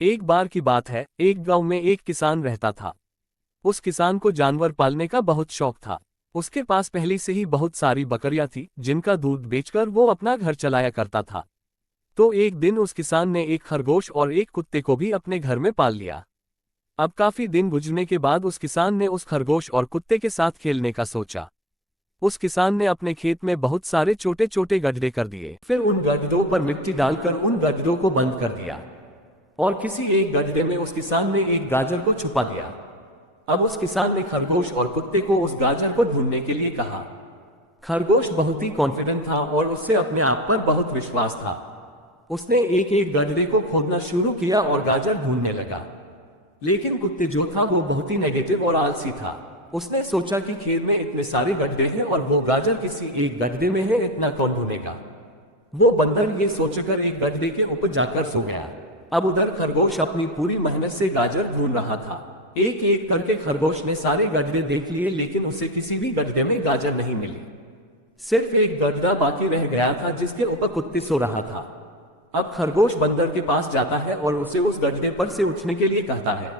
एक बार की बात है, एक गांव में एक किसान रहता था। उस किसान को जानवर पालने का बहुत शौक था। उसके पास पहले से ही बहुत सारी बकरियां थी, जिनका दूध बेचकर वो अपना घर चलाया करता था। तो एक दिन उस किसान ने एक खरगोश और एक कुत्ते को भी अपने घर में पाल लिया। अब काफी दिन गुजरने के बाद उस किसान ने उस खरगोश और कुत्ते के साथ खेलने का सोचा। उस किसान ने अपने खेत में बहुत सारे छोटे छोटे गड्ढे कर दिए, फिर उन गड्ढों पर मिट्टी डालकर उन गड्ढों को बंद कर दिया। और किसी एक गड्ढे में उस किसान ने एक गाजर को छुपा दिया। अब उस किसान ने खरगोश और कुत्ते को उस गाजर को ढूंढने के लिए कहा। खरगोश बहुत ही कॉन्फिडेंट था और उससे अपने आप पर बहुत विश्वास था। उसने एक एक गड्ढे को खोदना शुरू किया और गाजर ढूंढने लगा। लेकिन कुत्ते जो था वो बहुत ही नेगेटिव और आलसी था। उसने सोचा कि खेत में इतने सारे गड्ढे हैं और वो गाजर किसी एक गड्ढे में है, इतना कौन ढूंढेगा। वो बंदर ये सोचकर एक गड्ढे के ऊपर जाकर सो गया। अब उधर खरगोश अपनी पूरी मेहनत से गाजर ढूंढ रहा था। एक एक करके खरगोश ने सारे गड्ढे देख लिए, लेकिन उसे किसी भी गड्ढे में गाजर नहीं मिली। सिर्फ एक गड्ढा बाकी रह गया था, जिसके ऊपर कुत्ते सो रहा था। अब खरगोश बंदर के पास जाता है और उसे उस गड्ढे पर से उठने के लिए कहता है।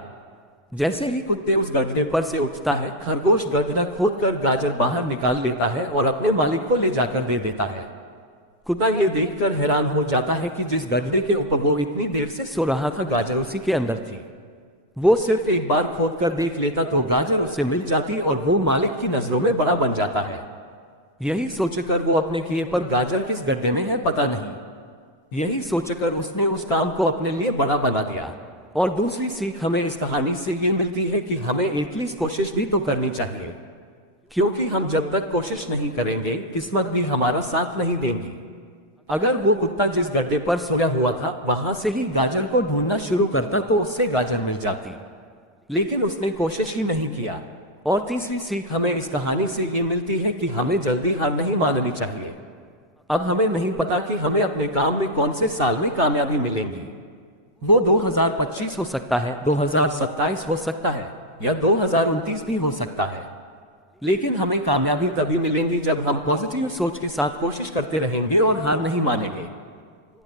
जैसे ही कुत्ते उस गड्ढे पर से उठता है, खरगोश गड्ढा खोदकर गाजर बाहर निकाल लेता है और अपने मालिक को ले जाकर दे देता है। कुत्ता ये देखकर हैरान हो जाता है कि जिस गड्ढे के ऊपर वो इतनी देर से सो रहा था, गाजर उसी के अंदर थी। वो सिर्फ एक बार खोद कर देख लेता तो गाजर उससे मिल जाती और वो मालिक की नजरों में बड़ा बन जाता है। यही सोचकर वो अपने किए पर गाजर किस गड्ढे में है पता नहीं। यही सोचकर उसने उस काम को अपने लिए बड़ा बना दिया। और दूसरी सीख हमें इस कहानी से ये मिलती है कि हमें एटलीस्ट कोशिश भी तो करनी चाहिए, क्योंकि हम जब तक कोशिश नहीं करेंगे, किस्मत भी हमारा साथ नहीं देगी। अगर वो कुत्ता जिस गड्ढे पर सोया हुआ था वहां से ही गाजर को ढूंढना शुरू करता तो उससे गाजर मिल जाती, लेकिन उसने कोशिश ही नहीं किया। और तीसरी सीख हमें इस कहानी से ये मिलती है कि हमें जल्दी हार नहीं माननी चाहिए। अब हमें नहीं पता कि हमें अपने काम में कौन से साल में कामयाबी मिलेगी। वो 2025 हो सकता है, 2027 हो सकता है, या 2029 भी हो सकता है। लेकिन हमें कामयाबी तभी मिलेंगी जब हम पॉजिटिव सोच के साथ कोशिश करते रहेंगे और हार नहीं मानेंगे।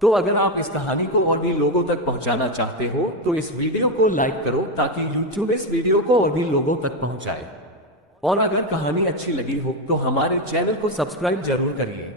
तो अगर आप इस कहानी को और भी लोगों तक पहुंचाना चाहते हो तो इस वीडियो को लाइक करो, ताकि YouTube इस वीडियो को और भी लोगों तक पहुंचाए। और अगर कहानी अच्छी लगी हो तो हमारे चैनल को सब्सक्राइब जरूर करिए।